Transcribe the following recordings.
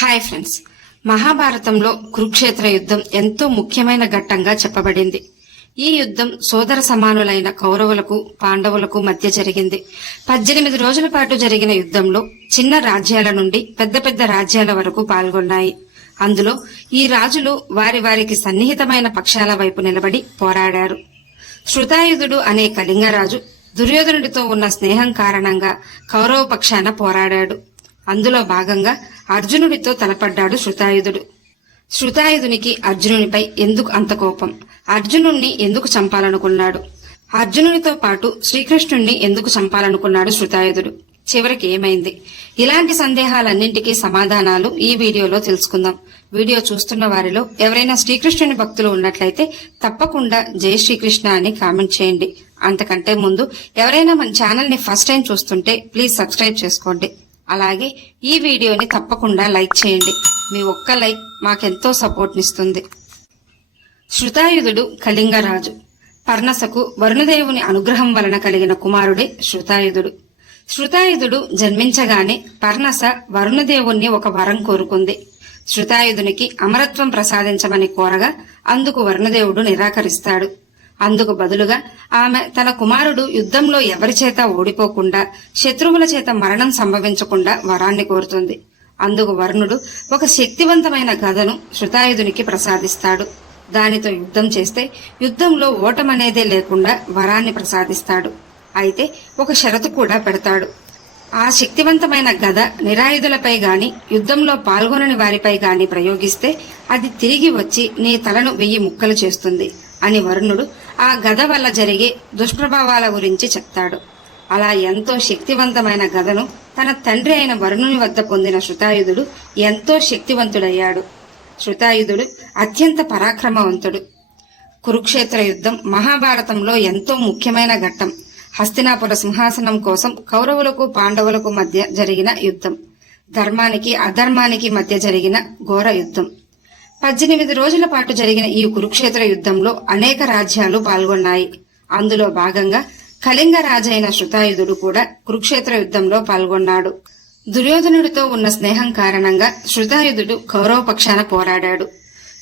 Hi friends మహాభారతంలో కురుక్షేత్ర యుద్ధం ఎంతో ముఖ్యమైన ఘట్టంగా చెప్పబడింది. ఈ యుద్ధం సోదర సమానులైన కౌరవులకు పాండవులకు మధ్య జరిగింది. పద్దెనిమిది రోజుల పాటు జరిగిన యుద్ధంలో చిన్న రాజ్యాల నుండి పెద్ద పెద్ద రాజ్యాల వరకు పాల్గొన్నాయి. అందులో ఈ రాజులు వారి వారికి సన్నిహితమైన పక్షాల వైపు నిలబడి పోరాడారు. శృతాయుధుడు అనే కళింగరాజు దుర్యోధనుడితో ఉన్న స్నేహం కారణంగా కౌరవ పక్షాన పోరాడాడు. అందులో భాగంగా అర్జునుడితో తలపడ్డాడు శృతాయుధుడు. శృతాయుధునికి అర్జునునిపై ఎందుకు అంత కోపం? అర్జునుణ్ణి ఎందుకు చంపాలనుకున్నాడు? అర్జునునితో పాటు శ్రీకృష్ణుణ్ణి ఎందుకు చంపాలనుకున్నాడు శృతాయుధుడు? చివరికి ఏమైంది? ఇలాంటి సందేహాలన్నింటికీ సమాధానాలు ఈ వీడియోలో తెలుసుకుందాం. వీడియో చూస్తున్న వారిలో ఎవరైనా శ్రీకృష్ణుని భక్తులు ఉన్నట్లయితే తప్పకుండా జై శ్రీకృష్ణ అని కామెంట్ చేయండి. అంతకంటే ముందు ఎవరైనా మన ఛానల్ని ఫస్ట్ టైం చూస్తుంటే ప్లీజ్ సబ్స్క్రైబ్ చేసుకోండి. అలాగే ఈ వీడియోని తప్పకుండా లైక్ చేయండి. మీ ఒక్క లైక్ మాకెంతో సపోర్ట్నిస్తుంది. శృతాయుధుడు కళింగరాజు. పర్ణసకు వరుణదేవుని అనుగ్రహం వలన కలిగిన కుమారుడే శృతాయుధుడు. శృతాయుధుడు జన్మించగానే పర్ణస వరుణదేవుణ్ణి ఒక వరం కోరుకుంది. శృతాయుధునికి అమరత్వం ప్రసాదించమని కోరగా అందుకు వరుణదేవుడు నిరాకరిస్తాడు. అందుకు బదులుగా ఆమె తన కుమారుడు యుద్ధంలో ఎవరి చేత ఓడిపోకుండా శత్రువుల చేత మరణం సంభవించకుండా వరాన్ని కోరుతుంది. అందుకు వరుణుడు ఒక శక్తివంతమైన గదను శృతాయుధునికి ప్రసాదిస్తాడు. దానితో యుద్ధం చేస్తే యుద్ధంలో ఓటమనేదే లేకుండా వరాన్ని ప్రసాదిస్తాడు. అయితే ఒక షరతు కూడా పెడతాడు. ఆ శక్తివంతమైన గద నిరాయుధులపై గాని యుద్ధంలో పాల్గొనని వారిపై గాని ప్రయోగిస్తే అది తిరిగి వచ్చి నీ తలను వెయ్యి ముక్కలు చేస్తుంది అని వరుణుడు ఆ గద వల్ల జరిగే దుష్ప్రభావాల గురించి చెప్తాడు. అలా ఎంతో శక్తివంతమైన గదను తన తండ్రి అయిన వరుణుని వద్ద పొందిన శృతాయుధుడు ఎంతో శక్తివంతుడయ్యాడు. శృతాయుధుడు అత్యంత పరాక్రమవంతుడు. కురుక్షేత్ర యుద్ధం మహాభారతంలో ఎంతో ముఖ్యమైన ఘట్టం. హస్తినాపుర సింహాసనం కోసం కౌరవులకు పాండవులకు మధ్య జరిగిన యుద్ధం. ధర్మానికి అధర్మానికి మధ్య జరిగిన ఘోర యుద్ధం. పద్దెనిమిది రోజుల పాటు జరిగిన ఈ కురుక్షేత్ర యుద్ధంలో అనేక రాజ్యాలు పాల్గొన్నాయి. అందులో భాగంగా కళింగ రాజైన శృతాయుధుడు కూడా కురుక్షేత్ర యుద్ధంలో పాల్గొన్నాడు. దుర్యోధనుడితో ఉన్న స్నేహం కారణంగా శృతాయుధుడు కౌరవ పక్షాన పోరాడాడు.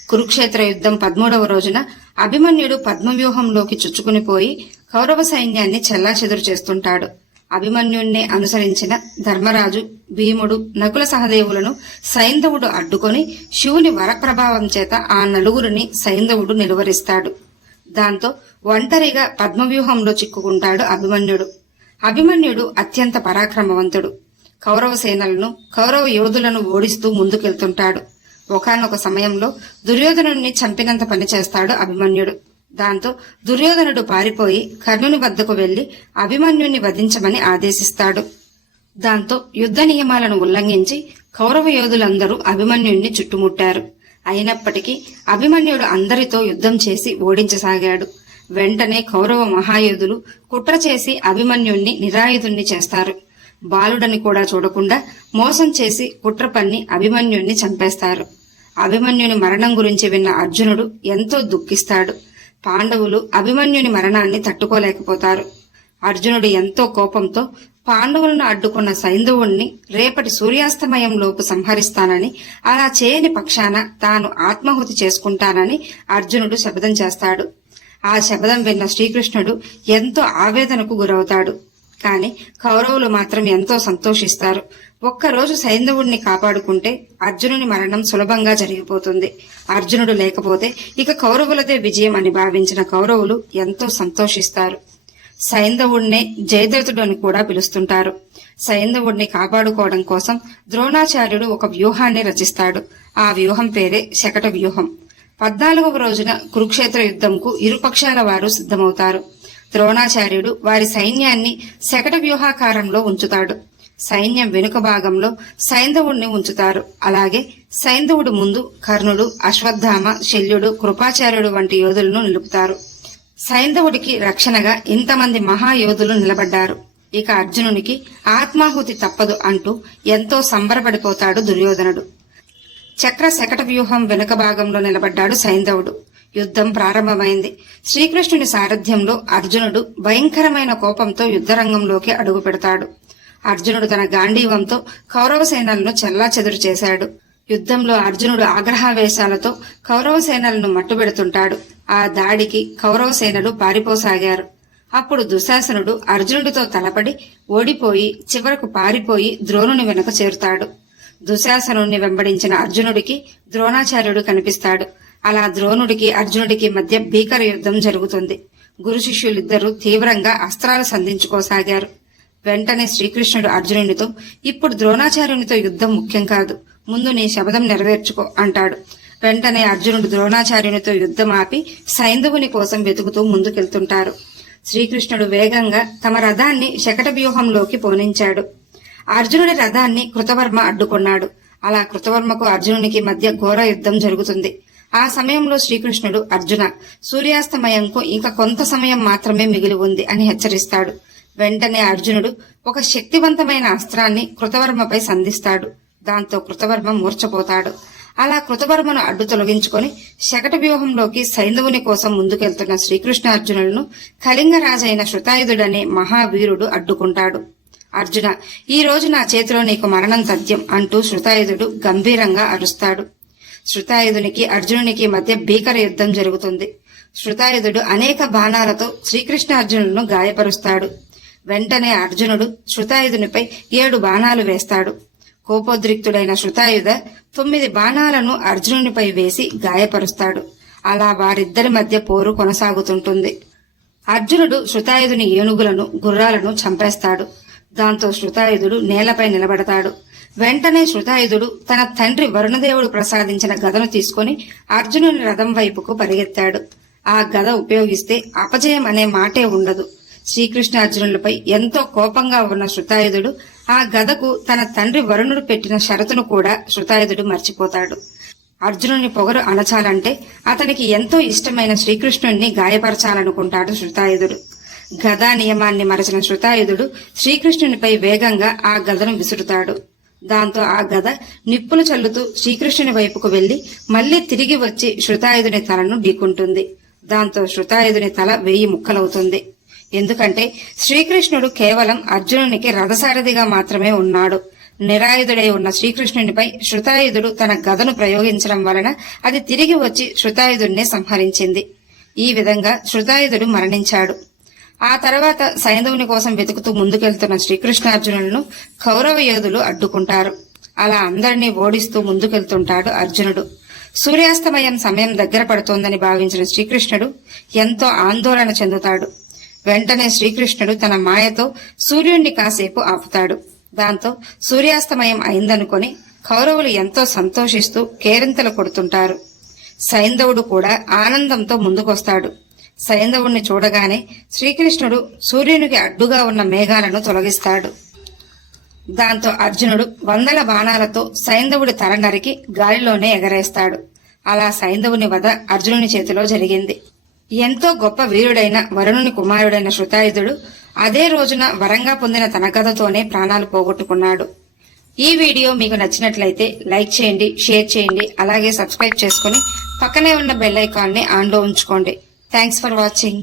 కురుక్షేత్ర యుద్ధం పదమూడవ రోజున అభిమన్యుడు పద్మవ్యూహంలోకి చుచ్చుకునిపోయి కౌరవ సైన్యాన్ని చెల్లాచెదురు చేస్తుంటాడు. అభిమన్యుణ్ణి అనుసరించిన ధర్మరాజు భీముడు నకుల సహదేవులను సైంధవుడు అడ్డుకొని శివుని వరప్రభావం చేత ఆ నలుగురిని సైంధవుడు నిలువరిస్తాడు. దాంతో ఒంటరిగా పద్మవ్యూహంలో చిక్కుకుంటాడు అభిమన్యుడు. అభిమన్యుడు అత్యంత పరాక్రమవంతుడు. కౌరవ సేనలను కౌరవ యోధులను ఓడిస్తూ ముందుకెళ్తుంటాడు. ఒకనొక సమయంలో దుర్యోధనుడిని చంపినంత పని చేస్తాడు అభిమన్యుడు. దాంతో దుర్యోధనుడు పారిపోయి కర్ణుని వద్దకు వెళ్ళి అభిమన్యుణ్ణి వధించమని ఆదేశిస్తాడు. దాంతో యుద్ధ నియమాలను ఉల్లంఘించి కౌరవ యోధులందరూ అభిమన్యుణ్ణి చుట్టుముట్టారు. అయినప్పటికీ అభిమన్యుడు అందరితో యుద్ధం చేసి ఓడించసాగాడు. వెంటనే కౌరవ మహాయోధులు కుట్ర చేసి అభిమన్యుణ్ణి నిరాయుధుణ్ణి చేస్తారు. బాలుడని కూడా చూడకుండా మోసం చేసి కుట్ర పన్ని అభిమన్యుణ్ణి చంపేస్తారు. అభిమన్యుని మరణం గురించి విన్న అర్జునుడు ఎంతో దుఃఖిస్తాడు. పాండవులు అభిమన్యుని మరణాన్ని తట్టుకోలేకపోతారు. అర్జునుడు ఎంతో కోపంతో పాండవులను అడ్డుకున్న సైంధవుణ్ణి రేపటి సూర్యాస్తమయంలోపు సంహరిస్తానని అలా చేయని పక్షాన తాను ఆత్మాహుతి చేసుకుంటానని అర్జునుడు శపథం చేస్తాడు. ఆ శపథం విన్న శ్రీకృష్ణుడు ఎంతో ఆవేదనకు గురవుతాడు. కాని కౌరవులు మాత్రం ఎంతో సంతోషిస్తారు. ఒక్కరోజు సైంధవుడిని కాపాడుకుంటే అర్జునుని మరణం సులభంగా జరిగిపోతుంది. అర్జునుడు లేకపోతే ఇక కౌరవులదే విజయం అని భావించిన కౌరవులు ఎంతో సంతోషిస్తారు. సైంధవుడినే జయద్రథుడు అని కూడా పిలుస్తుంటారు. సైంధవుడిని కాపాడుకోవడం కోసం ద్రోణాచార్యుడు ఒక వ్యూహాన్ని రచిస్తాడు. ఆ వ్యూహం పేరే శకట వ్యూహం. పద్నాలుగవ రోజున కురుక్షేత్ర యుద్ధంకు ఇరుపక్షాల వారు సిద్ధమవుతారు. ద్రోణాచార్యుడు వారి సైన్యాన్ని శకట వ్యూహాకారంలో ఉంచుతాడు. సైన్యం వెనుక భాగంలో సైంధవుడిని ఉంచుతారు. అలాగే సైంధవుడు ముందు కర్ణుడు అశ్వత్థామ శల్యుడు కృపాచార్యుడు వంటి యోధులను నిలుపుతారు. సైంధవుడికి రక్షణగా ఇంతమంది మహాయోధులు నిలబడ్డారు. ఇక అర్జునునికి ఆత్మాహుతి తప్పదు అంటూ ఎంతో సంబరపడిపోతాడు దుర్యోధనుడు. చక్ర శకట వ్యూహం వెనుక భాగంలో నిలబడ్డాడు సైంధవుడు. యుద్ధం ప్రారంభమైంది. శ్రీకృష్ణుని సారథ్యంలో అర్జునుడు భయంకరమైన కోపంతో యుద్ధరంగంలోకి అడుగు పెడతాడు అర్జునుడు తన గాంధీవంతో కౌరవ సేనలను చెల్లా చేశాడు. యుద్ధంలో అర్జునుడు ఆగ్రహావేశాలతో కౌరవ సేనలను మట్టుబెడుతుంటాడు. ఆ దాడికి కౌరవ సేనలు పారిపోసాగారు. అప్పుడు దుశాసనుడు అర్జునుడితో తలపడి ఓడిపోయి చివరకు పారిపోయి ద్రోణుని వెనుక చేరుతాడు. దుశాసనుడిని వెంబడించిన అర్జునుడికి ద్రోణాచార్యుడు కనిపిస్తాడు. అలా ద్రోణుడికి అర్జునుడికి మధ్య భీకర యుద్ధం జరుగుతుంది. గురు శిష్యులిద్దరూ తీవ్రంగా అస్త్రాలు సంధించుకోసాగారు. వెంటనే శ్రీకృష్ణుడు అర్జునునితో ఇప్పుడు ద్రోణాచార్యునితో యుద్ధం ముఖ్యం కాదు. ముందు నీ శబదం నెరవేర్చుకో అంటాడు. వెంటనే అర్జునుడు ద్రోణాచార్యునితో యుద్ధం ఆపి సైంధవుని కోసం వెతుకుతూ ముందుకెళ్తుంటారు. శ్రీకృష్ణుడు వేగంగా తమ రథాన్ని శకట వ్యూహంలోకి పోనించాడు. అర్జునుడి రథాన్ని కృతవర్మ అడ్డుకున్నాడు. అలా కృతవర్మకు అర్జునునికి మధ్య ఘోర యుద్ధం జరుగుతుంది. ఆ సమయంలో శ్రీకృష్ణుడు అర్జున సూర్యాస్తమయంకు ఇంకా కొంత సమయం మాత్రమే మిగిలి ఉంది అని హెచ్చరిస్తాడు. వెంటనే అర్జునుడు ఒక శక్తివంతమైన అస్త్రాన్ని కృతవర్మపై సంధిస్తాడు. దాంతో కృతవర్మ మూర్చపోతాడు అలా కృతవర్మను అడ్డు తొలగించుకొని శకట వ్యూహంలోకి సైంధవుని కోసం ముందుకెళ్తున్న శ్రీకృష్ణార్జునులను కళింగరాజైన శృతాయుధుడనే మహావీరుడు అడ్డుకుంటాడు. అర్జున ఈ రోజు నా చేతిలో నీకు మరణం తథ్యం అంటూ శృతాయుధుడు గంభీరంగా అరుస్తాడు. శృతాయుధునికి అర్జునునికి మధ్య భీకర యుద్ధం జరుగుతుంది. శృతాయుధుడు అనేక బాణాలతో శ్రీకృష్ణ అర్జునులను గాయపరుస్తాడు. వెంటనే అర్జునుడు శృతాయుధునిపై ఏడు బాణాలు వేస్తాడు. కోపోద్రిక్తుడైన శృతాయుధ తొమ్మిది బాణాలను అర్జునునిపై వేసి గాయపరుస్తాడు. అలా వారిద్దరి మధ్య పోరు కొనసాగుతుంటుంది. అర్జునుడు శృతాయుధుని ఏనుగులను గుర్రాలను చంపేస్తాడు. దాంతో శృతాయుధుడు నేలపై నిలబడతాడు. వెంటనే శృతాయుధుడు తన తండ్రి వరుణదేవుడు ప్రసాదించిన గదను తీసుకుని అర్జునుని రథం వైపుకు పరిగెత్తాడు. ఆ గద ఉపయోగిస్తే అపజయం అనే మాటే ఉండదు. శ్రీకృష్ణార్జునులపై ఎంతో కోపంగా ఉన్న శృతాయుధుడు ఆ గదకు తన తండ్రి వరుణుడు పెట్టిన షరతును కూడా శృతాయుధుడు మర్చిపోతాడు. అర్జునుని పొగరు అణచాలంటే అతనికి ఎంతో ఇష్టమైన శ్రీకృష్ణుణ్ణి గాయపరచాలనుకుంటాడు శృతాయుధుడు. గదా నియమాన్ని మరచిన శృతాయుధుడు శ్రీకృష్ణునిపై వేగంగా ఆ గదను విసురుతాడు. దాంతో ఆ గద నిప్పులు చల్లుతూ శ్రీకృష్ణుని వైపుకు వెళ్ళి మళ్ళీ తిరిగి వచ్చి శృతాయుధుని తలను ఢీకుంటుంది. దాంతో శృతాయుధుని తల వెయ్యి ముక్కలవుతుంది. ఎందుకంటే శ్రీకృష్ణుడు కేవలం అర్జునునికి రథసారథిగా మాత్రమే ఉన్నాడు. నిరాయుధుడై ఉన్న శ్రీకృష్ణునిపై శృతాయుధుడు తన గదను ప్రయోగించడం వలన అది తిరిగి వచ్చి శృతాయుధుడిని సంహరించింది. ఈ విధంగా శృతాయుధుడు మరణించాడు. ఆ తర్వాత సైంధవుని కోసం వెతుకుతూ ముందుకెళ్తున్న శ్రీకృష్ణార్జునులను కౌరవ యోధులు అడ్డుకుంటారు. అలా అందరినీ ఓడిస్తూ ముందుకెళ్తుంటాడు అర్జునుడు. సూర్యాస్తమయం సమయం దగ్గర పడుతోందని భావించిన శ్రీకృష్ణుడు ఎంతో ఆందోళన చెందుతాడు. వెంటనే శ్రీకృష్ణుడు తన మాయతో సూర్యుణ్ణి కాసేపు ఆపుతాడు. దాంతో సూర్యాస్తమయం అయిందనుకొని కౌరవులు ఎంతో సంతోషిస్తూ కేరింతలు కొడుతుంటారు. సైంధవుడు కూడా ఆనందంతో ముందుకొస్తాడు. సైంధవుణ్ణి చూడగానే శ్రీకృష్ణుడు సూర్యునికి అడ్డుగా ఉన్న మేఘాలను తొలగిస్తాడు. దాంతో అర్జునుడు వందల బాణాలతో సైంధవుడి తల నరికి గాలిలోనే ఎగరేస్తాడు. అలా సైంధవుని వధ అర్జునుని చేతిలో జరిగింది. ఎంతో గొప్ప వీరుడైన వరుణుని కుమారుడైన శృతాయుధుడు అదే రోజున వరంగా పొందిన తన కథతోనే ప్రాణాలు పోగొట్టుకున్నాడు. ఈ వీడియో మీకు నచ్చినట్లయితే లైక్ చేయండి షేర్ చేయండి అలాగే సబ్స్క్రైబ్ చేసుకుని పక్కనే ఉన్న బెల్ ఐకాన్ని ఆన్లో ఉంచుకోండి. Thanks for watching.